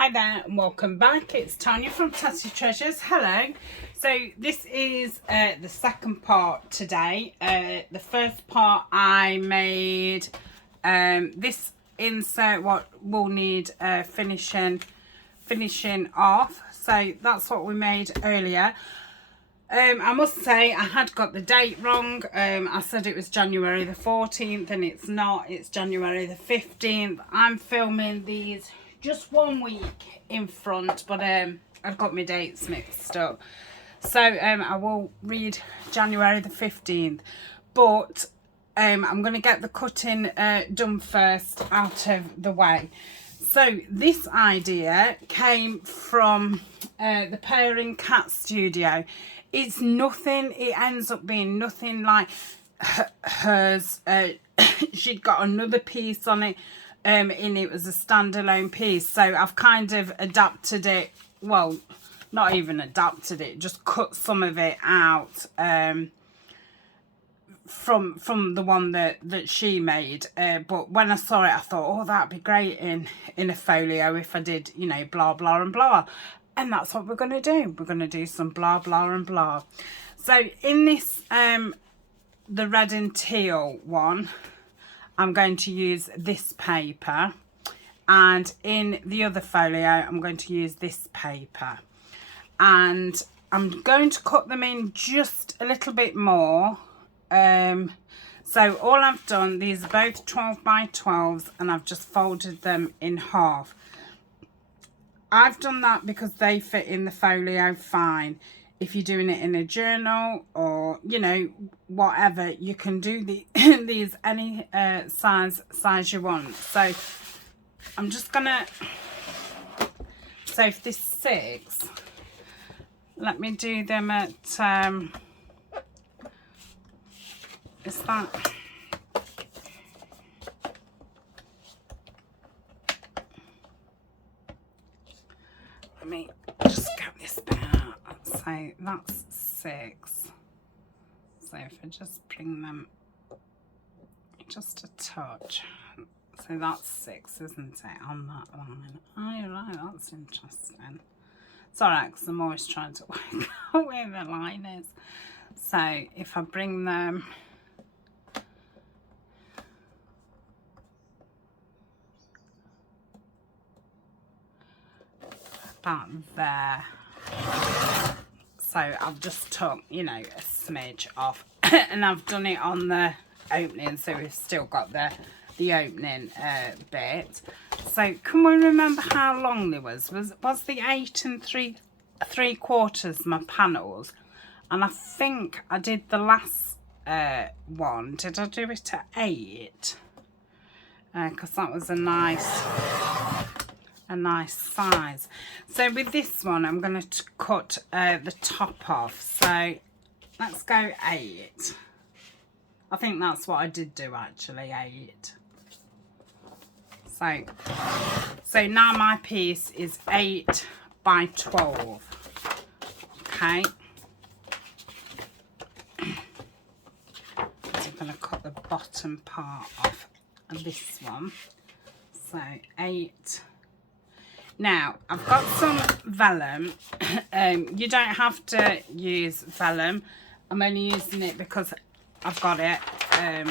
Hi there and welcome back. It's Tania from Tatty Treasures. Hello. So this is the second part today. The first part I made this insert what will need finishing off. So that's what we made earlier. I must say I had got the date wrong. I said it was January the 14th and it's not. It's January the 15th. I'm filming these just 1 week in front, but I've got my dates mixed up. So I will read January the 15th, but I'm going to get the cutting done first out of the way. So this idea came from the Purring Cat Studio. It's nothing, it ends up being nothing like hers. She'd got another piece on it. And it was a standalone piece, so I've kind of adapted it, well, not even adapted it, just cut some of it out from the one that she made. But when I saw it I thought, oh, that'd be great in a folio if I did, you know, blah blah and blah, and that's what we're going to do. We're going to do some blah blah and blah. So in this the red and teal one, I'm going to use this paper, and in the other folio I'm going to use this paper, and I'm going to cut them in just a little bit more. So all I've done, these are both 12 by 12s, and I've just folded them in half. I've done that because they fit in the folio fine. If you're doing it in a journal or, you know, whatever, you can do these any size you want. So I'm just gonna, so if this 6, let me do them at is that, let me just get this bit out. So that's 6. So if I just bring them just a touch, so that's 6, isn't it, on that line? Oh, right, that's interesting. It's alright, because I'm always trying to work out where the line is. So if I bring them about there, so I've just took, you know, a smidge off and I've done it on the opening, so we've still got the opening bit. So can we remember how long there was the 8 3/4 my panels? And I think I did the last one, did I do it at 8? Because that was a nice size. So with this one I'm going to cut the top off, so let's go 8. I think that's what I did do, actually, 8. So now my piece is 8 by 12. Okay, so I'm going to cut the bottom part off of this one. So 8. Now, I've got some vellum. You don't have to use vellum. I'm only using it because I've got it. I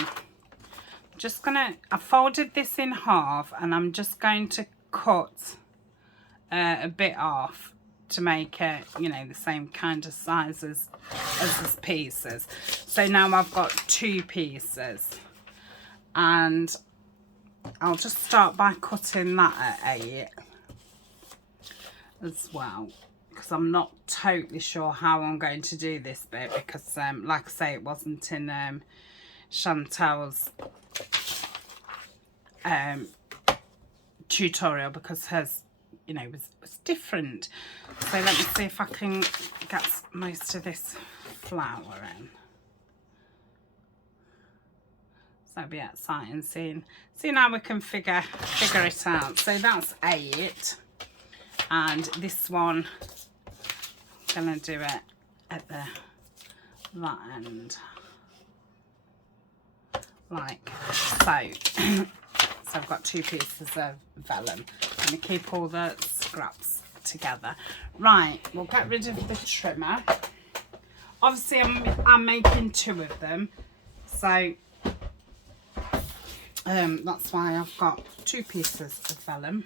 folded this in half, and I'm just going to cut a bit off to make it, you know, the same kind of size as the pieces. So now I've got 2 pieces, and I'll just start by cutting that at 8. As well, because I'm not totally sure how I'm going to do this bit, because like I say, it wasn't in Chantel's tutorial, because hers, you know, was different. So let me see if I can get most of this flower in. So that'll be exciting seeing how we can figure it out. So that's 8. And this one, I'm going to do it at that end, like so. So I've got 2 pieces of vellum. I'm going to keep all the scraps together. Right, we'll get rid of the trimmer. Obviously I'm making 2 of them, so that's why I've got 2 pieces of vellum.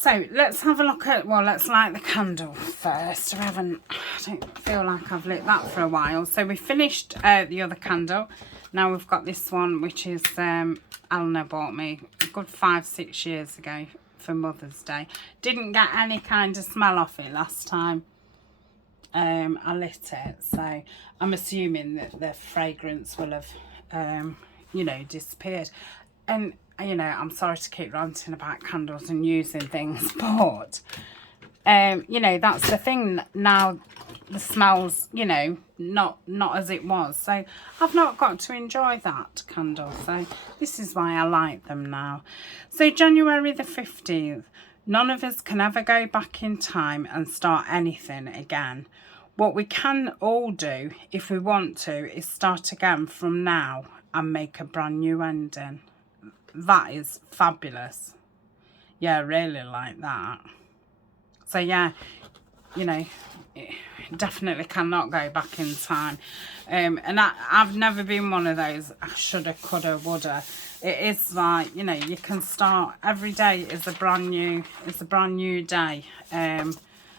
So let's have a look at, well, let's light the candle first. I don't feel like I've lit that for a while. So we finished the other candle. Now we've got this one, which is Eleanor bought me a good 5-6 years ago for Mother's Day. Didn't get any kind of smell off it last time I lit it, so I'm assuming that the fragrance will have you know, disappeared. And you know, I'm sorry to keep ranting about candles and using things, but you know, that's the thing now. The smells, you know, not as it was, so I've not got to enjoy that candle. So this is why I like them now. So January the 15th, none of us can ever go back in time and start anything again. What we can all do if we want to is start again from now and make a brand new ending. That is fabulous. Yeah, I really like that. So yeah, you know, definitely cannot go back in time. And I've never been one of those shoulda, coulda, woulda. It is like, you know, you can start, every day is a brand new day. And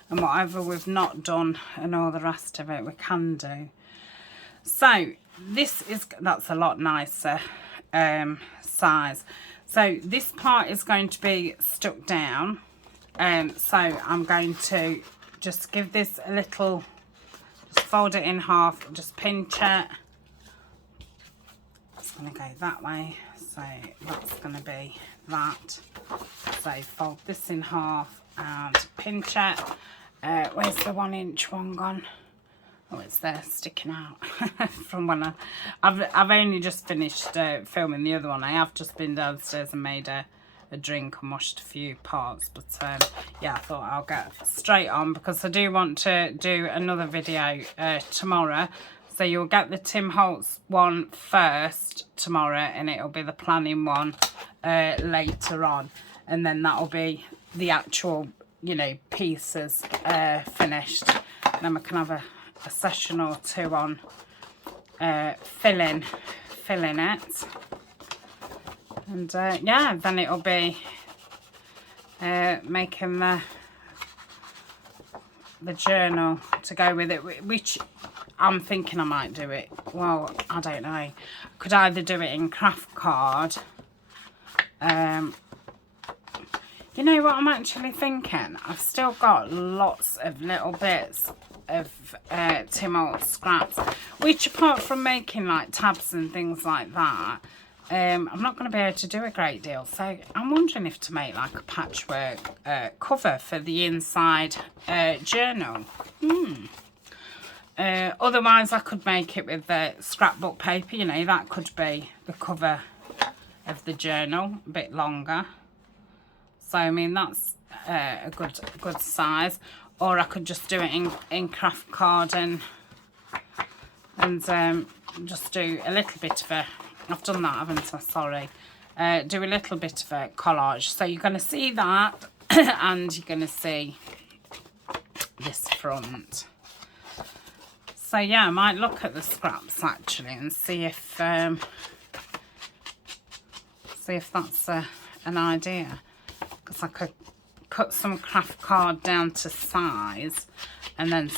whatever we've not done and all the rest of it, we can do. So that's a lot nicer size. So this part is going to be stuck down. So I'm going to just give this a little, just fold it in half, just pinch it. It's going to go that way, so that's going to be that. So fold this in half and pinch it. Where's the 1-inch one gone? Oh, it's there sticking out from when I've only just finished filming the other one. I have just been downstairs and made a drink and washed a few parts, but yeah, I thought I'll get straight on because I do want to do another video tomorrow. So you'll get the Tim Holtz one first tomorrow, and it'll be the planning one later on, and then that'll be the actual, you know, pieces finished. And then we can have a session or 2 on filling it. And yeah, then it'll be making the journal to go with it, which I'm thinking I might do it. Well, I don't know. Could either do it in craft card. You know what I'm actually thinking? I've still got lots of little bits of Tim Holtz scraps, which apart from making like tabs and things like that, I'm not going to be able to do a great deal. So I'm wondering if to make like a patchwork cover for the inside journal. Otherwise I could make it with the scrapbook paper, you know, that could be the cover of the journal, a bit longer. So I mean, that's a good size. Or I could just do it in craft card and just do a little bit of a, I've done that, haven't I? Sorry. Do a little bit of a collage. So you're going to see that and you're going to see this front. So yeah, I might look at the scraps actually and see if that's an idea. Because I could cut some craft card down to size and then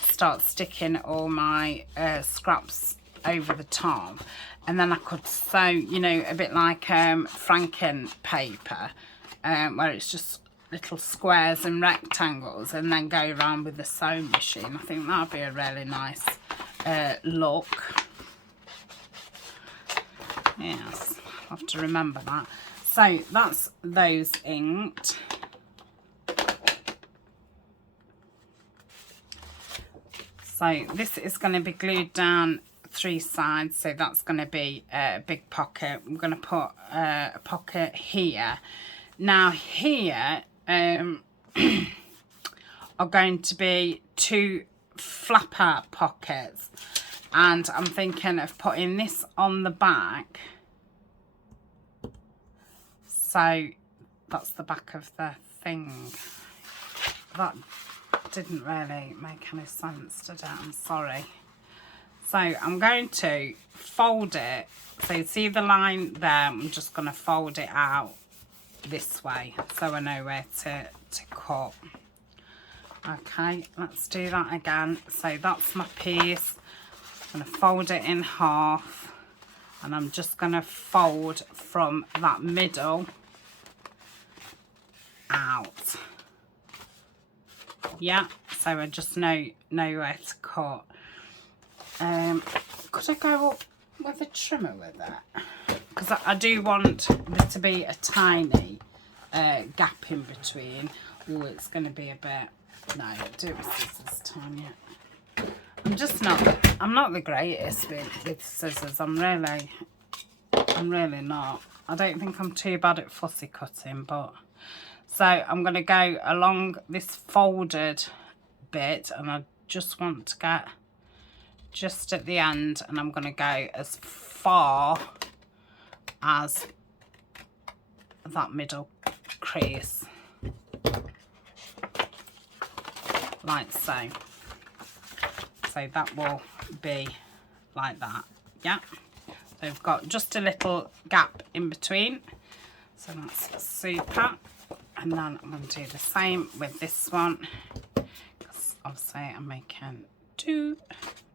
start sticking all my scraps over the top, and then I could sew, you know, a bit like Franken paper, where it's just little squares and rectangles, and then go around with the sewing machine. I think that would be a really nice look. Yes, I'll have to remember that. So that's those inked. So this is going to be glued down 3 sides, so that's going to be a big pocket. I'm going to put a pocket here. Now here are going to be 2 flapper pockets, and I'm thinking of putting this on the back. So that's the back of the thing. That didn't really make any sense, did it? I'm sorry. So I'm going to fold it. So you see the line there? I'm just going to fold it out this way so I know where to cut. Okay, let's do that again. So that's my piece. I'm going to fold it in half, and I'm just going to fold from that middle out. Yeah, so I just know where to cut. Could I go up with a trimmer with it? Because I do want there to be a tiny gap in between. Oh, it's going to be a bit... No, do it with scissors, Tanya. I'm not the greatest with scissors. I'm really not. I don't think I'm too bad at fussy cutting, but... So I'm going to go along this folded bit, and I just want to get just at the end, and I'm going to go as far as that middle crease, like so. So that will be like that. Yeah, so we've got just a little gap in between, so that's super. And then I'm going to do the same with this one, because obviously I'm making two.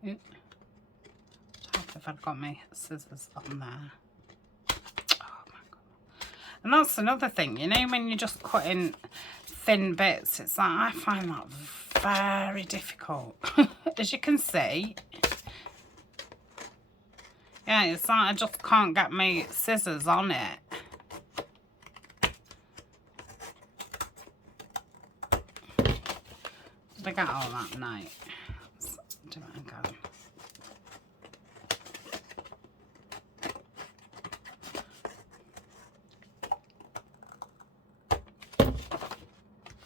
I hope if I've got my scissors on there. Oh my god. And that's another thing, you know, when you're just cutting thin bits, it's like, I find that very difficult. As you can see, yeah, it's like I just can't get my scissors on it. Did I get all that? No. Let's do it again.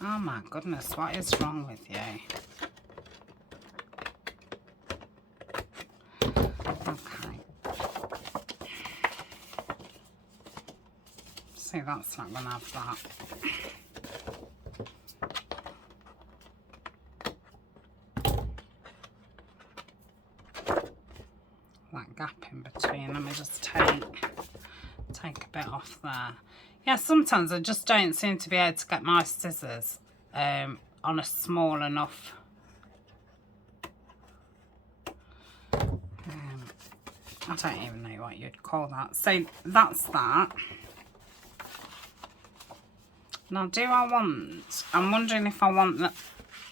Oh my goodness, what is wrong with you? Okay. See, that's not going to have that. That gap in between. Let me just take a bit off there. Yeah, sometimes I just don't seem to be able to get my scissors on a small enough I don't even know what you'd call that. So that's that. Now I'm wondering if I want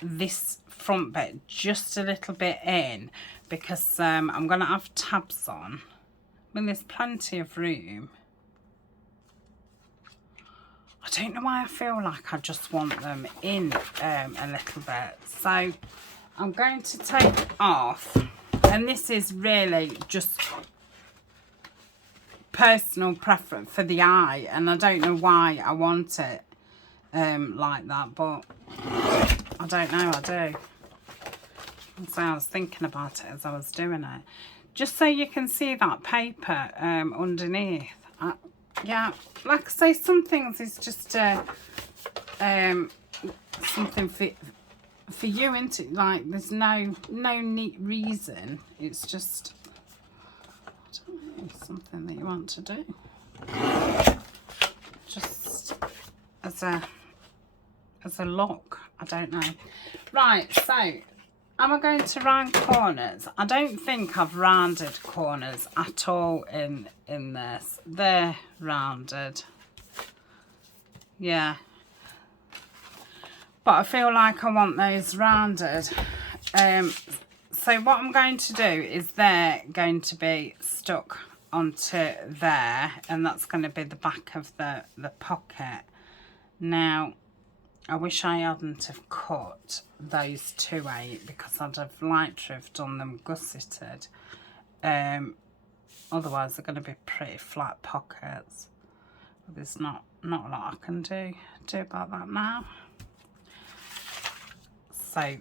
this front bit just a little bit in, because I'm going to have tabs on. I mean, there's plenty of room. I don't know why I feel like I just want them in a little bit. So I'm going to take off, and this is really just personal preference for the eye, and I don't know why I want it like that, but I don't know, I do. So I was thinking about it as I was doing it, just so you can see that paper underneath. Yeah, like I say, some things is just something for you, isn't it? Like, there's no neat reason. It's just, I don't know, something that you want to do. Just as a look. I don't know. Right, so am I going to round corners? I don't think I've rounded corners at all in this. They're rounded. Yeah. But I feel like I want those rounded. So what I'm going to do is they're going to be stuck onto there, and that's going to be the back of the pocket. Now, I wish I hadn't have cut those 2/8, because I'd have liked to have done them gusseted. Otherwise they're going to be pretty flat pockets. But there's not a lot I can do about that now. So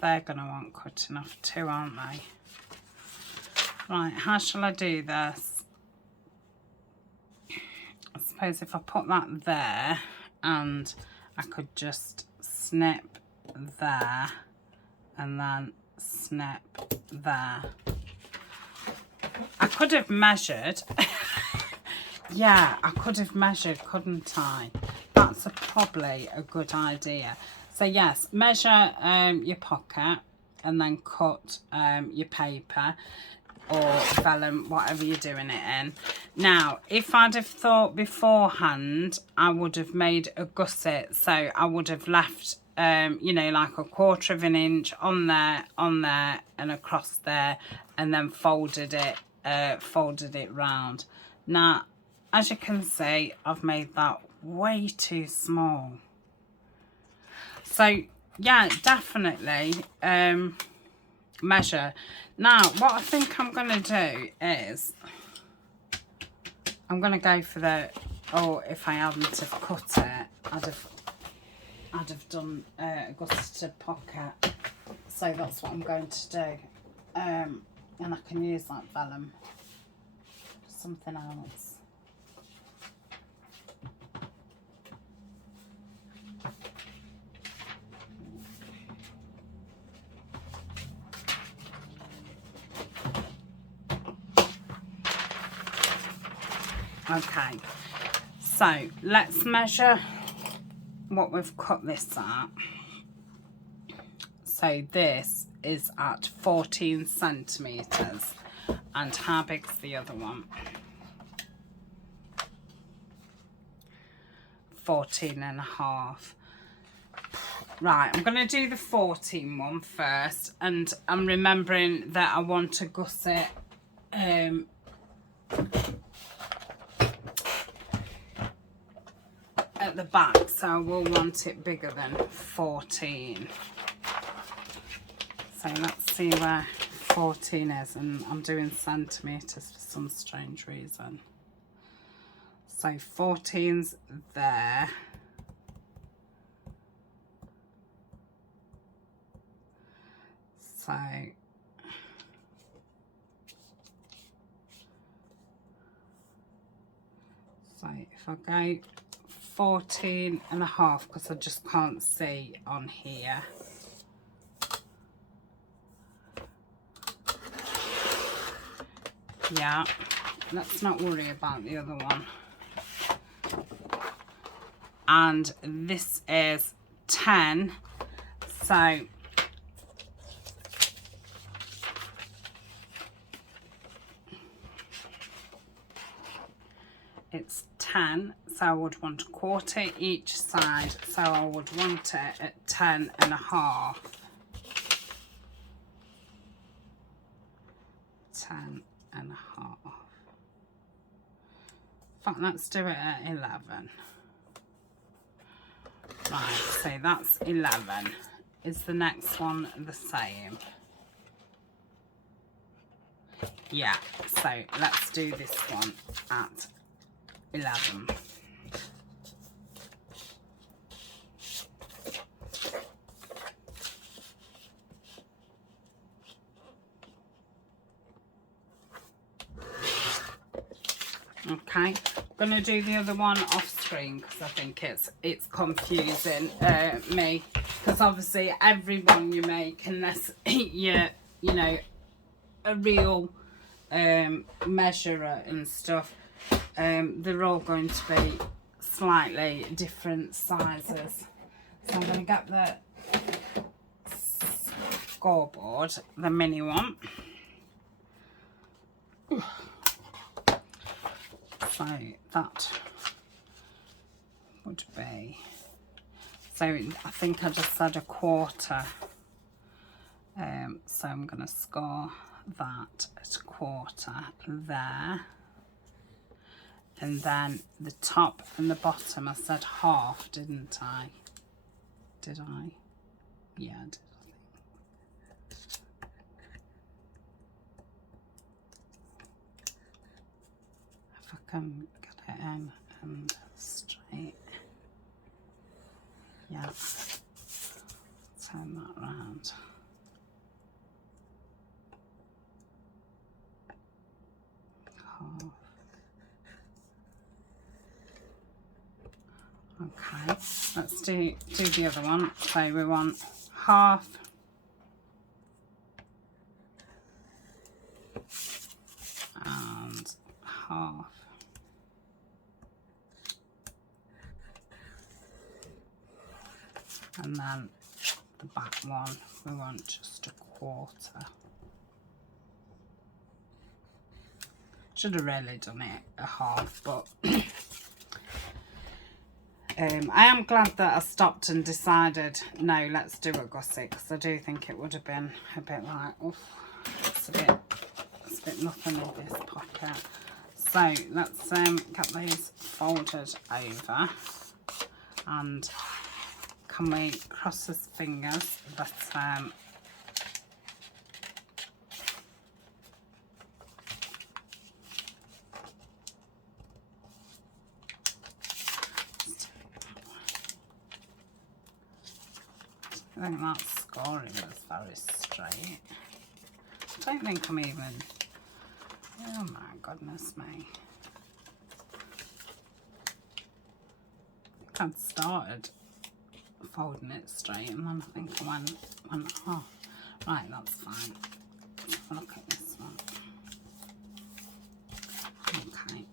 they're going to want cutting off too, aren't they? Right, how shall I do this? I suppose if I put that there, and I could just snip there and then snip there. I could have measured. Yeah, I could have measured, couldn't I? That's probably a good idea. So yes, measure your pocket and then cut your paper or vellum, whatever you're doing it in. Now, if I'd have thought beforehand, I would have made a gusset. So I would have left, you know, like a 1/4 of an inch on there, and across there, and then folded it round. Now, as you can see, I've made that way too small. So yeah, definitely measure. Now, what I think I'm going to do is I'm going to go for the, oh, if I hadn't have cut it, I'd have done a gusseted pocket. So that's what I'm going to do. And I can use that vellum for something else. Okay, so let's measure what we've cut this at. So this is at 14 centimetres. And how big's the other one? 14.5. Right, I'm going to do the 14 one first. And I'm remembering that I want to gusset at the back, so I will want it bigger than 14. So let's see where 14 is, and I'm doing centimetres for some strange reason. So 14's there. So if I go 14.5, because I just can't see on here. Yeah, let's not worry about the other one. And this is 10, so it's 10, so I would want 1/4 each side, so I would want it at 10.5. 10.5. In fact, let's do it at 11. Right, so that's 11. Is the next one the same? Yeah, so let's do this one at 11. Okay, I'm going to do the other one off screen because I think it's confusing me, because obviously every one you make, unless you know a real measurer and stuff, they're all going to be slightly different sizes. So I'm going to get the scoreboard, the mini one. So that would be, so I think I just said 1/4. So I'm going to score that at 1/4 there. And then the top and the bottom, I said 1/2, didn't I? Did I? Yeah, I did. If I can get it in and straight. Yeah. Turn that round. Okay, let's do the other one. So we want half and half. And then the back one, we want just a quarter. Should have really done it a half, but I am glad that I stopped and decided, no, let's do a gusset, because I do think it would have been a bit like, oof, it's a bit nothing in this pocket. So let's get these folded over, and can we cross his fingers that I think that scoring was very straight. I don't think I'm even, oh my goodness me. I think I'd started folding it straight and then I think I went off. Right, that's fine. Let's have a look at this one. Okay.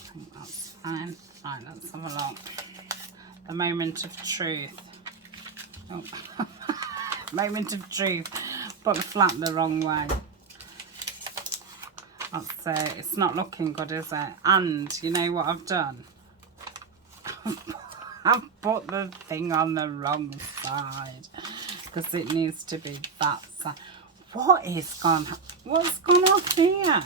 I think that's fine. Right, let's have a look. The moment of truth. Oh. Moment of truth. Put the flap the wrong way. That's it's not looking good, is it? And you know what I've done? I've put the thing on the wrong side because it needs to be that side. What's gone off here?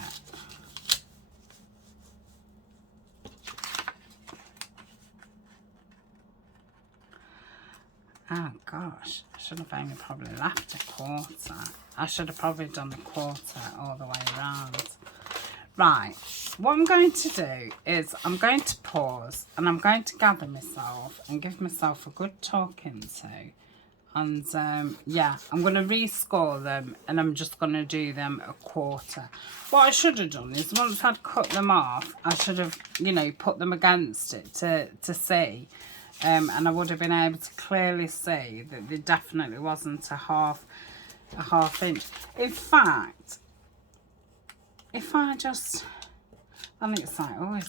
Oh gosh, I should have only probably left a quarter. I should have probably done the quarter all the way around. Right, what I'm going to do is I'm going to pause and I'm going to gather myself and give myself a good talking to. And yeah, I'm going to rescore them and I'm just going to do them a quarter. What I should have done is once I'd cut them off, I should have, you know, put them against it to see. And I would have been able to clearly see that there definitely wasn't a half inch. In fact, if I just, I think it's like, oh, is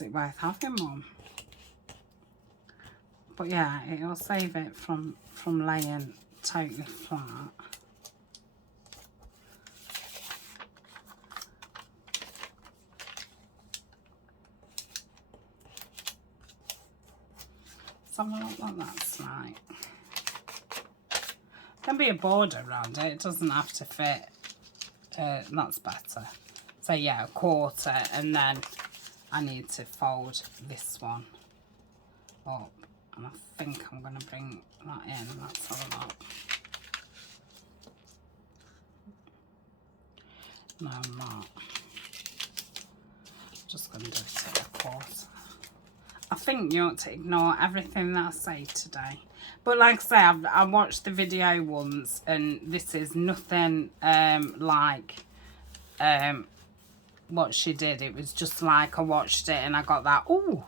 it worth having one? But yeah, it'll save it from laying totally flat. Let's have a look what that's like. Can be a border around it. It doesn't have to fit. That's better. So yeah, a quarter, and then I need to fold this one up, and I think I'm going to bring that in. Let's have a look. No, I'm not. Just going to do it at a quarter. I think you ought to ignore everything that I say today. But like I say, I watched the video once, and this is nothing like what she did. It was just like I watched it and I got that, ooh,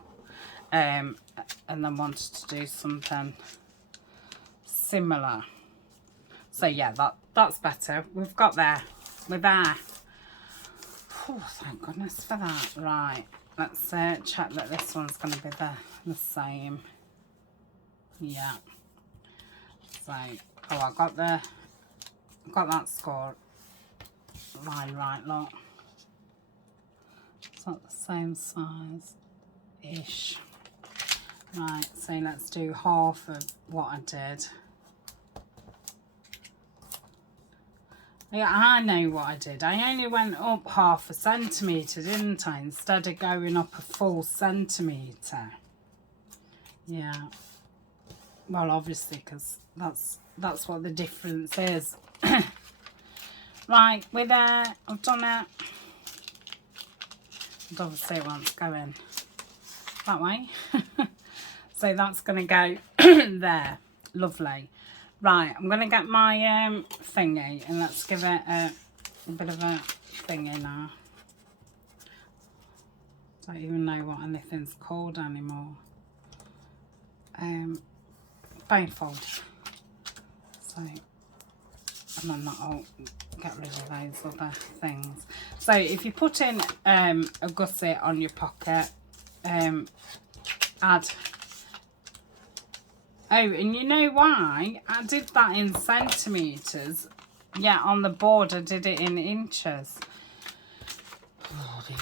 and then wanted to do something similar. So yeah, that's better. We've got there. We're there. Oh, thank goodness for that. Right. Let's check that this one's going to be the same. Yeah. So, oh, I got that score line right, look. It's not the same size-ish. Right, so let's do half of what I did. Yeah, I know what I did. I only went up 1/2 centimetre, didn't I? Instead of going up a full centimetre. Yeah. Well, obviously, because that's what the difference is. Right, we're there. I've done it. And obviously, it wants going that way. So that's going to go there. Lovely. Right, I'm going to get my thingy and let's give it a bit of a thingy now. Don't even know what anything's called anymore. Bone fold. So, and then that'll get rid of those other things. So if you put in a gusset on your pocket, add. Oh, and you know why? I did that in centimetres. Yeah, on the board I did it in inches. Oh dear.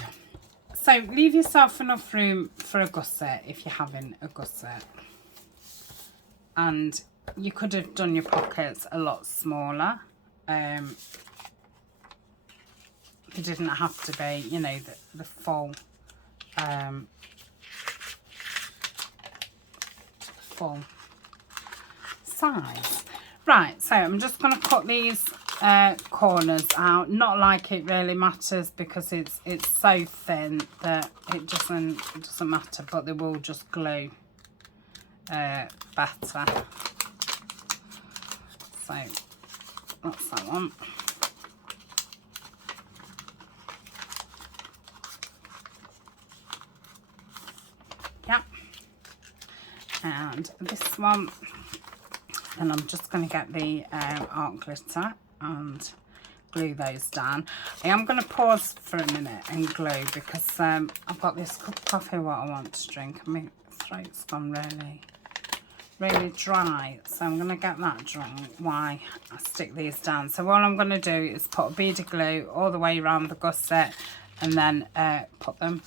So leave yourself enough room for a gusset if you're having a gusset. And you could have done your pockets a lot smaller. They didn't have to be, you know, the full size. Right, so I'm just going to cut these corners out. Not like it really matters because it's so thin that it doesn't matter, but they will just glue better. So that's that one. Yeah, and this one. And I'm just going to get the art glitter and glue those down. I am going to pause for a minute and glue because I've got this cup of coffee what I want to drink. My throat's gone really dry, so I'm going to get that drunk while I stick these down. So what I'm going to do is put a bead of glue all the way around the gusset and then put them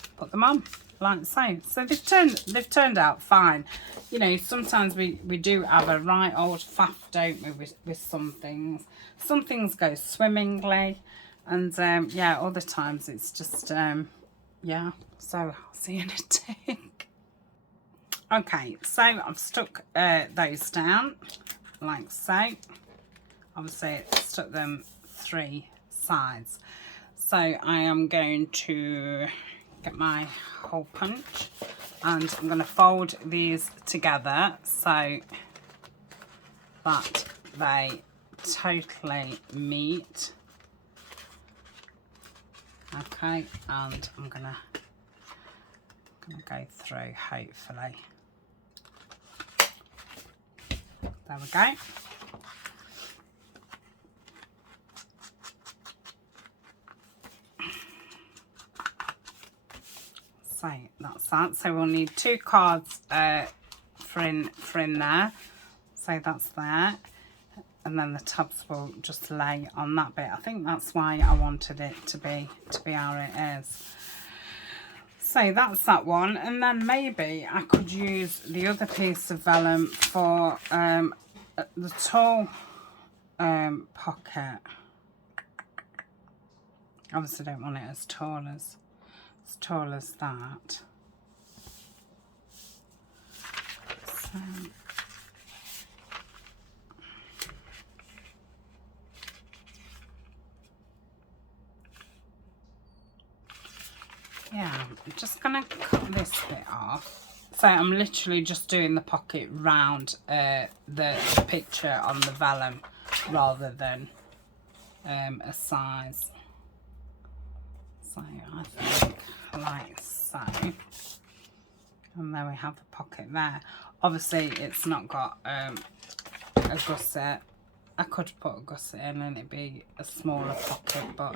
on like so. So they've turned out fine. You know, sometimes we do have a right old faff, don't we, with some things. Some things go swimmingly, and yeah, other times it's just yeah. So I'll see you in a tick. Okay, so I've stuck those down like so. Obviously stuck them 3 sides. So I am going to get my hole punch and I'm going to fold these together so that they totally meet. Okay, and I'm gonna go through, hopefully. There we go. So that's that. So we'll need 2 cards for in there. So that's there. And then the tabs will just lay on that bit. I think that's why I wanted it to be how it is. So that's that one. And then maybe I could use the other piece of vellum for the tall pocket. Obviously I don't want it as tall as that. So yeah, I'm just gonna cut this bit off. So I'm literally just doing the pocket round the picture on the vellum rather than a size. So I think like so. And then we have the pocket there. Obviously it's not got a gusset. I could put a gusset in and it'd be a smaller pocket, but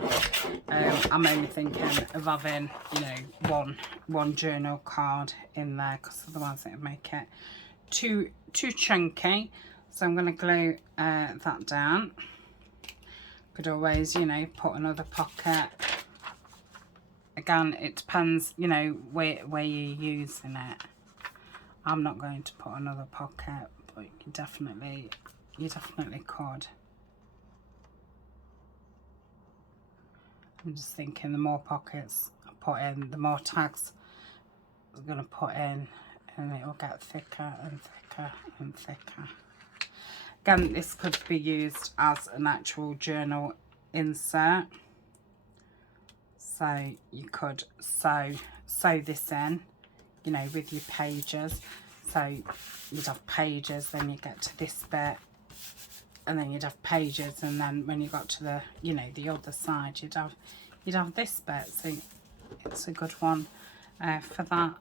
I'm only thinking of having, you know, one journal card in there because otherwise it would make it too chunky. So I'm going to glue that down. Could always, you know, put another pocket. Again, it depends, you know, where you're using it. I'm not going to put another pocket, but you definitely could. I'm just thinking the more pockets I put in, the more tags I'm going to put in, and it will get thicker and thicker and thicker. Again, this could be used as an actual journal insert. So you could sew this in, you know, with your pages. So you'd have pages, then you get to this bit, and then you'd have pages, and then when you got to the, you know, the other side, you'd have this bit. So it's a good one for that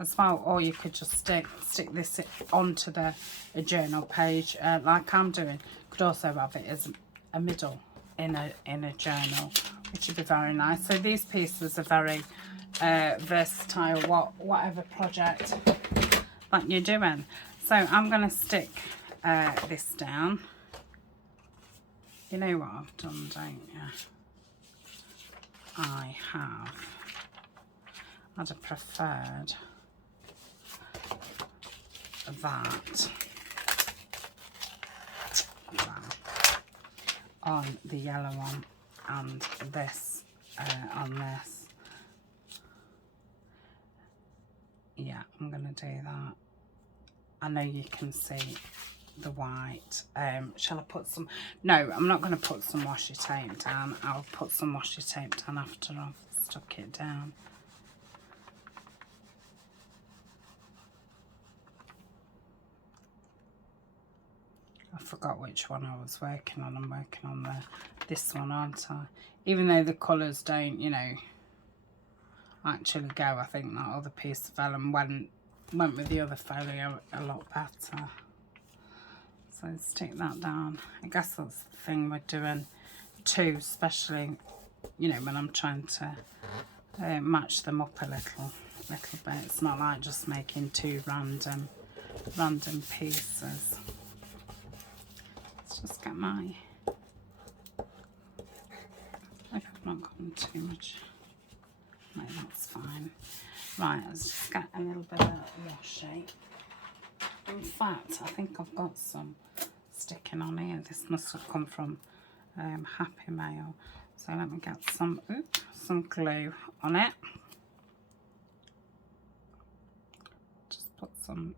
as well. Or you could just stick this onto a journal page like I'm doing. Could also have it as a middle in a journal, which would be very nice. So these pieces are very versatile, whatever project that you're doing. So I'm going to stick this down. You know what I've done, don't you? I'd have preferred that on the yellow one and this on this. Yeah, I'm going to do that. I know you can see the white. Shall I put some? No, I'm not going to put some washi tape down. I'll put some washi tape down after I've stuck it down. I forgot which one I was working on. I'm working on this one, aren't I? Even though the colours don't, you know, actually go, I think that other piece of vellum went with the other folio a lot better. So stick that down. I guess that's the thing we're doing too, especially, you know, when I'm trying to match them up a little bit. It's not like just making two random pieces. Let's just get my, I hope I've not gotten too much. No, that's fine. Right, let's just get a little bit of washi. In fact, I think I've got some sticking on here. This must have come from Happy Mail. So let me get some glue on it. Just put some,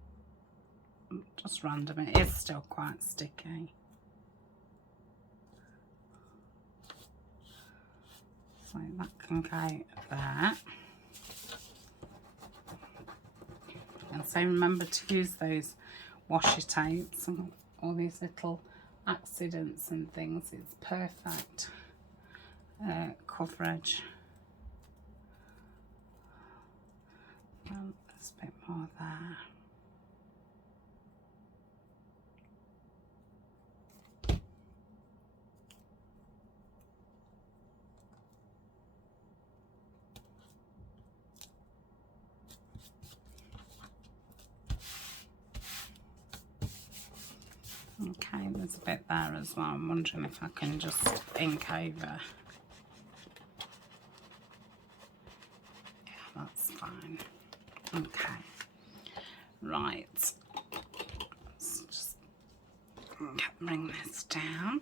just random. It is still quite sticky. So that can go there. And so remember to use those washi tapes and all these little accidents and things. It's perfect coverage. Well, there's a bit more there. Okay, there's a bit there as well. I'm wondering if I can just ink over. Yeah, that's fine. Okay, right. Let's just bring this down.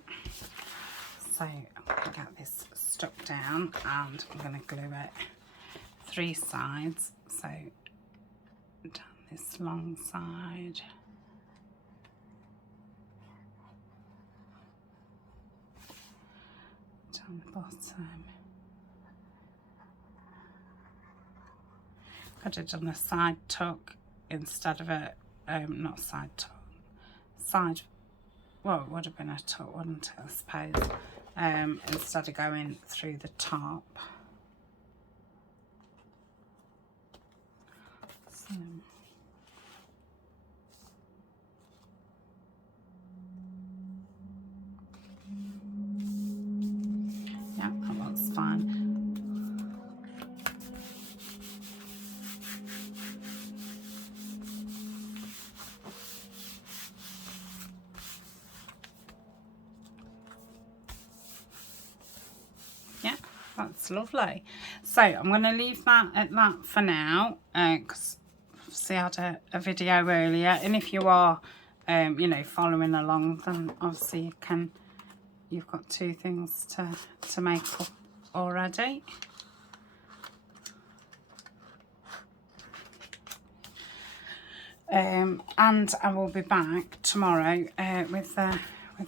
So I'm going to get this stuck down and I'm going to glue it 3 sides. So down this long side. Down the bottom. Could have done a side tuck instead of a not side tuck. Side, well, it would have been a tuck, wouldn't it, I suppose? Instead of going through the top. So, yeah, that looks fine. Yeah, that's lovely. So I'm going to leave that at that for now, because obviously I had a video earlier, and if you are, you know, following along, then obviously you've got 2 things to make up already. And I will be back tomorrow with the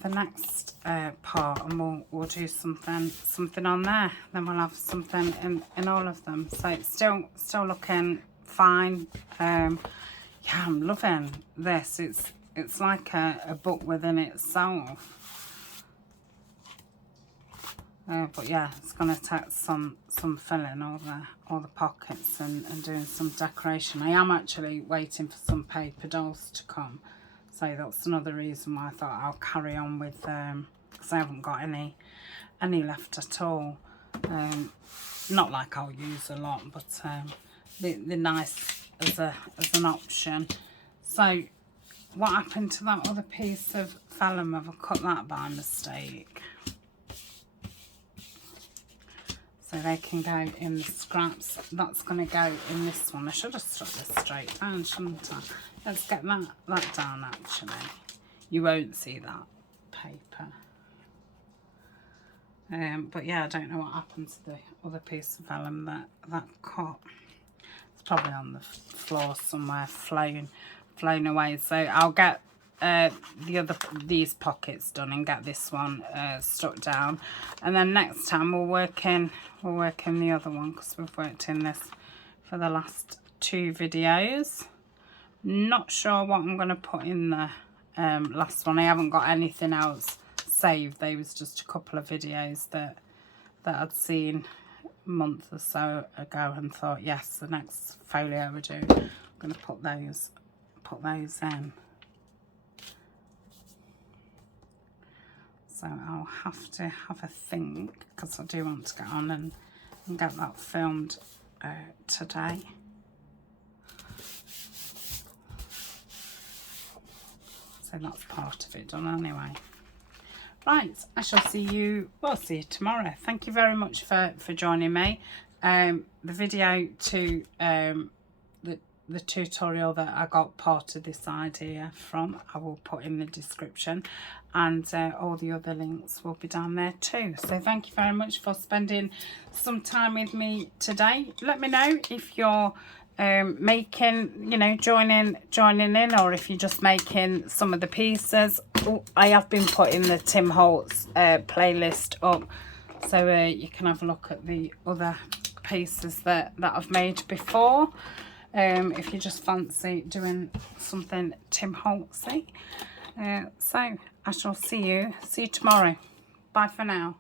next part, and we'll do something on there. Then we'll have something in all of them. So it's still looking fine. Yeah, I'm loving this. It's like a book within itself. But yeah, it's going to take some filling all the pockets and doing some decoration. I am actually waiting for some paper dolls to come, so that's another reason why I thought I'll carry on with because I haven't got any left at all. Not like I'll use a lot, but they're nice as an option. So what happened to that other piece of vellum? Have I cut that by mistake? So they can go in the scraps. That's going to go in this one. I should have stuck this straight down, shouldn't I? Let's get that down, actually. You won't see that paper. But yeah, I don't know what happened to the other piece of vellum that cut. It's probably on the floor somewhere, flown away. So I'll get these pockets done and get this one stuck down, and then next time we'll work in the other one, because we've worked in this for the last 2 videos. Not sure what I'm going to put in the last one. I haven't got anything else saved. There was just a couple of videos that I'd seen a month or so ago and thought, yes, the next folio we do, I'm going to put those in. So I'll have to have a think, because I do want to get on and get that filmed today. So that's part of it done anyway. Right, I shall see you, well, see you tomorrow. Thank you very much for joining me. The video to the tutorial that I got part of this idea from, I will put in the description, and all the other links will be down there too. So thank you very much for spending some time with me today. Let me know if you're making, you know, joining in, or if you're just making some of the pieces. Oh, I have been putting the Tim Holtz playlist up, so you can have a look at the other pieces that I've made before. If you just fancy doing something Tim Holtzy. So I shall see you tomorrow. Bye for now.